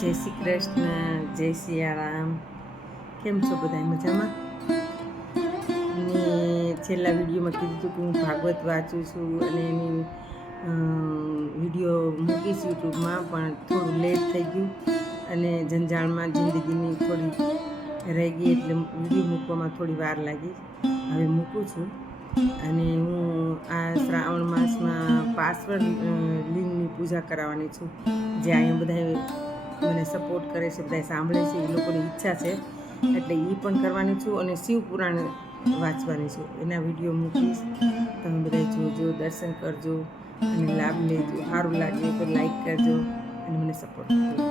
જય શ્રી કૃષ્ણ, જય સિયારામ કેમ છો બધા મજામાં? મેં છેલ્લા વિડીયોમાં કીધું હતું કે હું ભાગવત વાંચું છું અને એની વીડિયો મૂકીશ યુટ્યુબમાં, પણ થોડું લેટ થઈ ગયું અને જંજાળમાં જિંદગીની થોડી રહી ગઈ એટલે વીડિયો મૂકવામાં થોડી વાર લાગી. હવે મૂકું છું અને હું આ શ્રાવણ માસમાં પાસવર્ડ લિંગની પૂજા કરાવવાની છું. જે અહીંયા બધા મને સપોર્ટ કરે છે બધા સાંભળે છે, એ લોકોની ઈચ્છા છે. એટલે એ પણ કરવાની છું અને શિવપુરાણ વાંચવાની છું. એના વીડિયો મૂકીશ. તમે બધા જોજો, દર્શન કરજો અને લાભ લેજો. સારું લાગે તો લાઈક કરજો અને મને સપોર્ટ કરજો.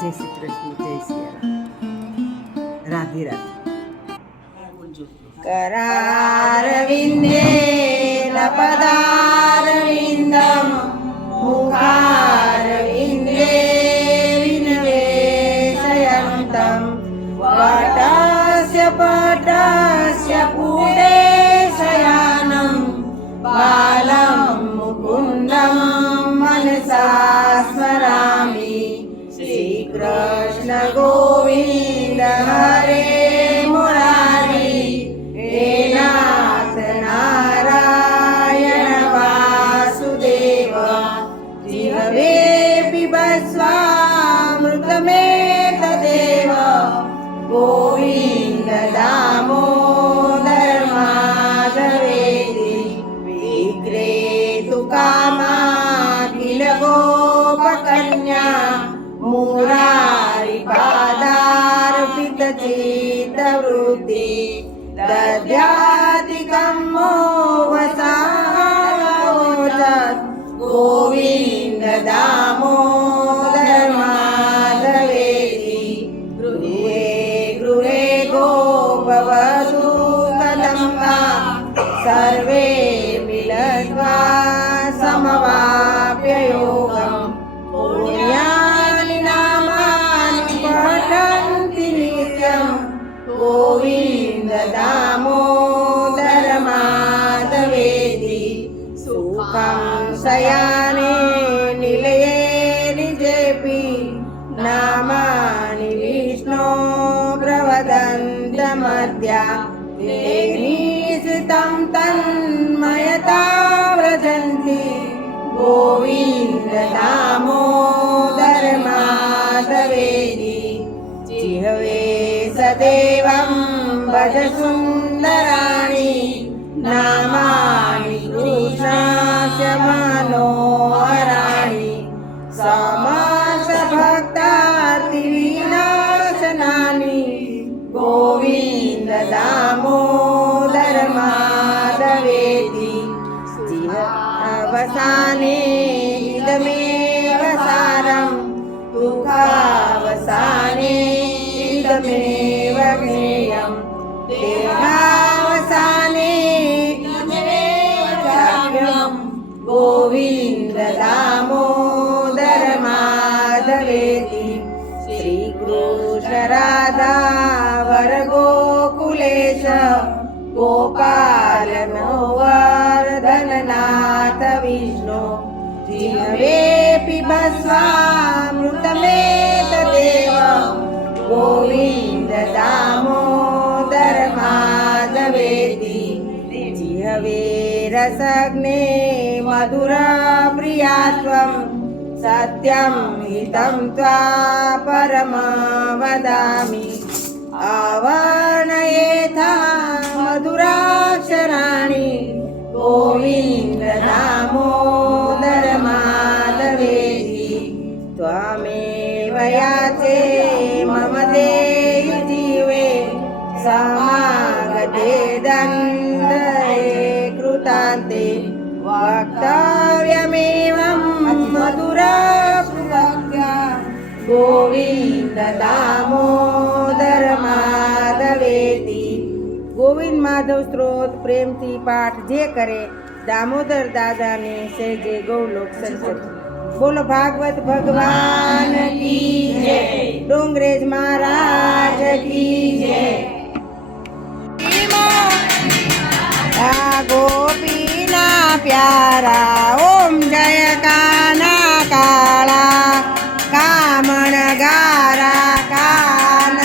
જય શ્રી કૃષ્ણ, જય શ્રી રાધે રાધે. કરારવિંદે વિંદે પદાર મુખાર विन्वेषयन्तं वटस्य पटस्य पुटे शयानं बालं मुकुन्दं मनसा स्मरामि श्रीकृष्ण गोविन्द हरे मुरारी हे नाथ नारायण वासुदेव जीववे मुरारी पादार्पितचित्तवृत्ति दद्यादिकं मोवसावोच गोविन्द दामोदर गृहे गृहे गो भवतु सर्वे मिलत्वा समवा प्रवदन्तमद्या निश्रितं तन्मयता व्रजन्ति गोविन्द दामोदर माधवेदि जिहवे सदेवं भज सुन्दराणि नामानि कृष्णस्य मनोहराणि समस्तभक्तार्तिविनाशनानि अवसाने इदमेव सारं दुःखावसाने इदमेव ज्ञेयं देहावसाने इदमेव चाप्यं गोविन्द दामोदर माधवेति। श्रीकृष्ण राधा वर स्वामृतमेत देव गोविन्द दामोदर माधवेति जिहवे रसग्ने मधुरप्रिया त्वं सत्यं हितं त्वा परमा वदामि आवर्णयेथा मधुराक्षराणि गोविन्द दामो वक्तव्यमेवं मधुराकृतज्ञा ગોવિંદ દામોદર માધવેતી ગોવિંદ માધવ સ્ત્રોત પ્રેમથી પાઠ જે કરે દામોદર દાદાને સહેજે ગૌલોક સંસદ બોલો ભાગવત ભગવાન કી જય ડોંગરેજ મહારાજ કી જય તારા ઓમ જય કાના કાળા. કામણ ગારા કાન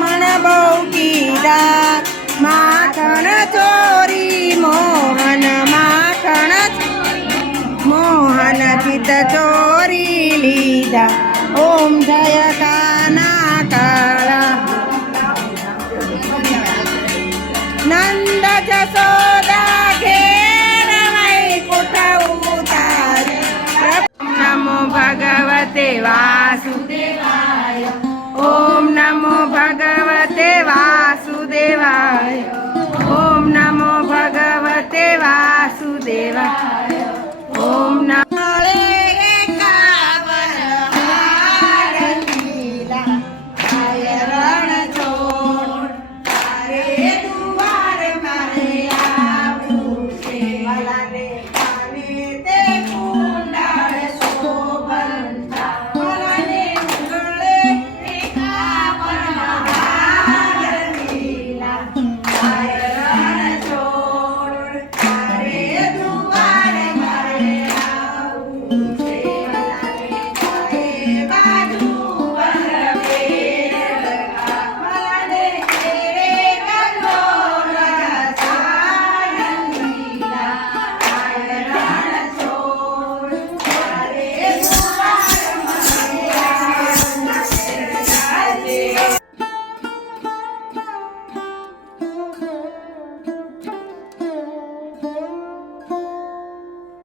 મણ બહુ કીધા, માખણ ચોરી, મોહન માખણ મોહન ચિત ચોરી લીધા. ઓમ જય કાના